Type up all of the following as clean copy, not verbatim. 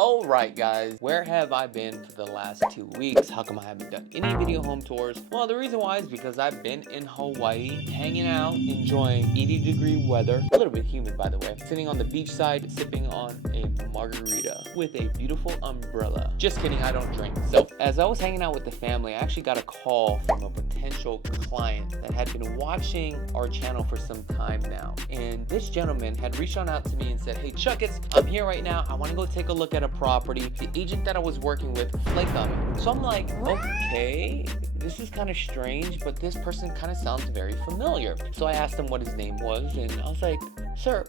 Alright guys, where have I been for the last 2 weeks? How come I haven't done any video home tours? Well, the reason why is because I've been in Hawaii, hanging out, enjoying 80-degree weather, a little bit humid by the way, sitting on the beach side, sipping on a margarita with a beautiful umbrella. Just kidding, I don't drink. So, as I was hanging out with the family, I actually got a call from a potential client that had been watching our channel for some time now. And this gentleman had reached on out to me and said, hey Chakits, I'm here right now, I want to go take a look at a property. The agent that I was working with flaked on me. So I'm like, okay, this is kind of strange, but this person kind of sounds very familiar. So I asked him what his name was, and I was like, sir,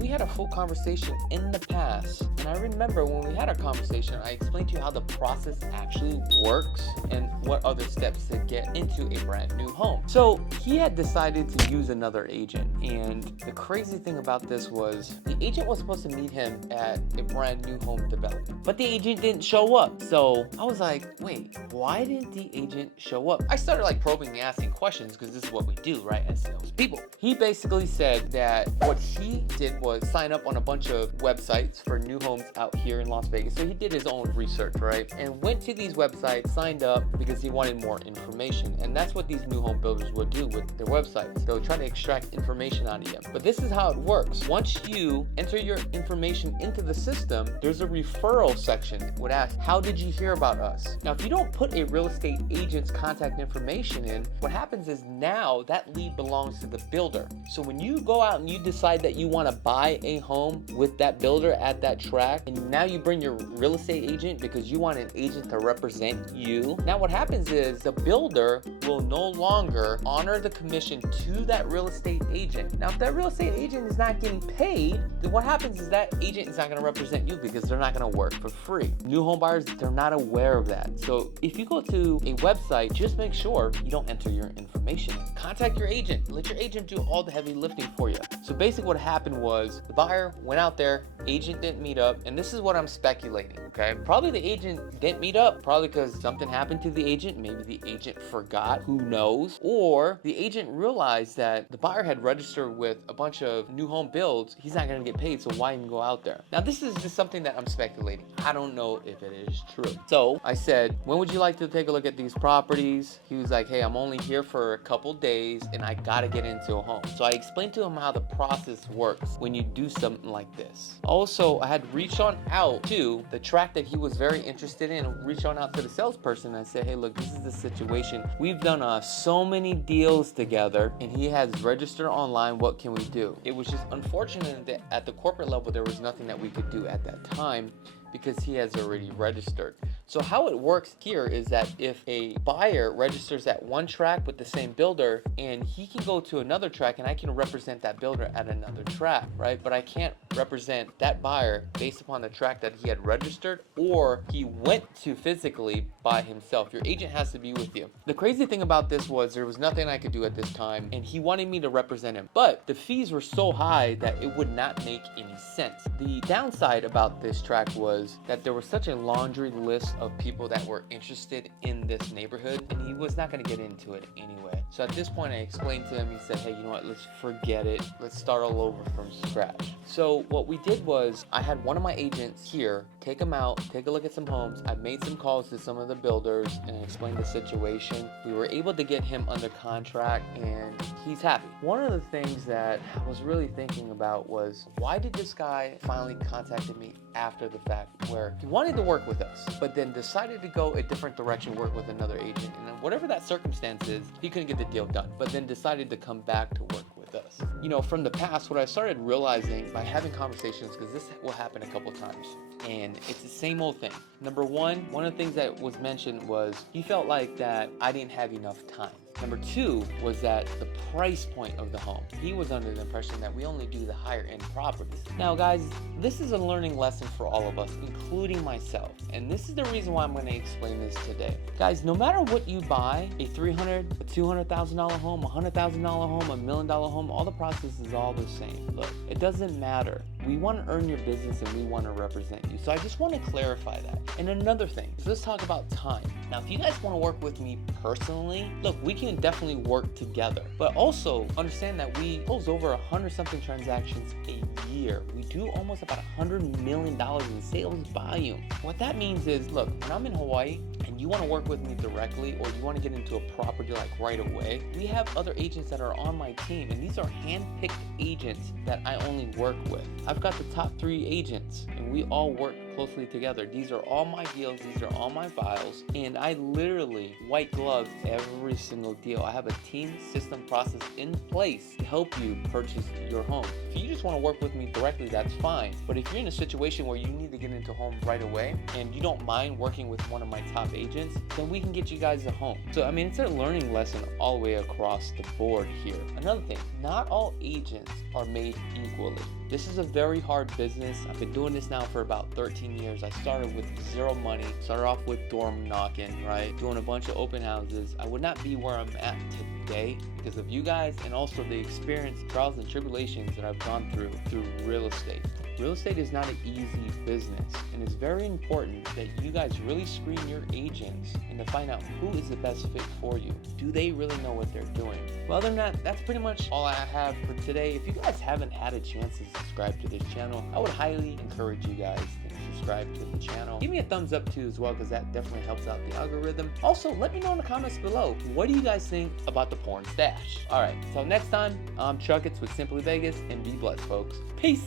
we had a full conversation in the past, and I remember when we had our conversation, I explained to you how the process actually works and what other steps to get into a brand new home. So he had decided to use another agent, and the crazy thing about this was the agent was supposed to meet him at a brand new home development, but the agent didn't show up. So I was like, wait, why didn't the agent show up? I started like probing and asking questions because this is what we do, right, as salespeople. He basically said that what he did was sign up on a bunch of websites for new homes out here in Las Vegas. So he did his own research, right, and went to these websites, signed up because he wanted more information. And that's what these new home builders would do with their websites. They'll try to extract information out of you. But this is how it works. Once you enter your information into the system, there's a referral section. It would ask, how did you hear about us? Now, if you don't put a real estate agent's contact information in, what happens is now that lead belongs to the builder. So when you go out and you decide that you want to buy a home with that builder at that tract, and now you bring your real estate agent because you want an agent to represent you. Now what happens is the builder will no longer honor the commission to that real estate agent. Now if that real estate agent is not getting paid, then what happens is that agent is not going to represent you because they're not going to work for free. New home buyers, they're not aware of that. So if you go to a website, just make sure you don't enter your information in. Contact your agent. Let your agent do all the heavy lifting for you. So basically what happened was the buyer went out there, agent didn't meet up, and this is what I'm speculating, okay? Probably the agent didn't meet up, probably because something happened to the agent, maybe the agent forgot, who knows, or the agent realized that the buyer had registered with a bunch of new home builds, he's not gonna get paid, so why even go out there? Now this is just something that I'm speculating. I don't know if it is true. So I said, when would you like to take a look at these properties? He was like, hey, I'm only here for a couple days and I gotta get into a home. So I explained to him how the process works when you do something like this. Also, I had reached on out to the tract that he was very interested in, reached on out to the salesperson and said, hey, look, this is the situation. We've done so many deals together and he has registered online. What can we do? It was just unfortunate that at the corporate level, there was nothing that we could do at that time because he has already registered. So how it works here is that if a buyer registers at one tract with the same builder, and he can go to another tract and I can represent that builder at another tract, right? But I can't represent that buyer based upon the tract that he had registered or he went to physically by himself. Your agent has to be with you. The crazy thing about this was there was nothing I could do at this time and he wanted me to represent him, but the fees were so high that it would not make any sense. The downside about this tract was that there was such a laundry list of people that were interested in this neighborhood and he was not going to get into it anyway. So at this point I explained to him, he said, hey, you know what, let's forget it. Let's start all over from scratch. So what we did was I had one of my agents here take him out, take a look at some homes. I made some calls to some of the builders and explained the situation. We were able to get him under contract and he's happy. One of the things that I was really thinking about was, why did this guy finally contacted me after the fact, where he wanted to work with us, but then decided to go a different direction, work with another agent, and whatever that circumstance is, he couldn't get the deal done, but then decided to come back to work with us. You know, from the past, what I started realizing by having conversations, because this will happen a couple times, and it's the same old thing. Number one of the things that was mentioned was he felt like that I didn't have enough time. Number two was that the price point of the home. He was under the impression that we only do the higher end properties. Now guys, this is a learning lesson for all of us, including myself. And this is the reason why I'm going to explain this today. Guys, no matter what you buy, a $300,000, a $200,000 home, a $100,000 home, $1 million home, all the process is all the same. Look, it doesn't matter. We want to earn your business and we want to represent you. So I just want to clarify that. And another thing, so let's talk about time. Now, if you guys want to work with me personally, look, we can definitely work together, but also understand that we close over 100 something transactions a year. We do almost about $100 million in sales volume. What that means is, look, when I'm in Hawaii and you want to work with me directly, or you want to get into a property like right away, we have other agents that are on my team, and these are hand-picked agents that I only work with. I've got the top 3 agents, and we all work closely together. These are all my deals, these are all my files, and I literally white glove every single deal. I have a team system process in place to help you purchase your home. If you just want to work with me directly, that's fine. But if you're in a situation where you need to get into a home right away and you don't mind working with one of my top agents, then we can get you guys a home. So I mean, it's a learning lesson all the way across the board here. Another thing, not all agents are made equally. This is a very hard business. I've been doing this now for about 13 years. I started with 0 money, started off with dorm knocking, right? Doing a bunch of open houses. I would not be where I'm at today because of you guys, and also the experience, trials and tribulations that I've gone through real estate. Real estate is not an easy business, and it's very important that you guys really screen your agents and to find out who is the best fit for you. Do they really know what they're doing? Well, other than that, that's pretty much all I have for today. If you guys haven't had a chance to subscribe to this channel, I would highly encourage you guys to subscribe to the channel. Give me a thumbs up too as well, because that definitely helps out the algorithm. Also, let me know in the comments below, what do you guys think about the porn stash? All right, so next time, I'm Chakits with Simply Vegas, and be blessed, folks. Peace.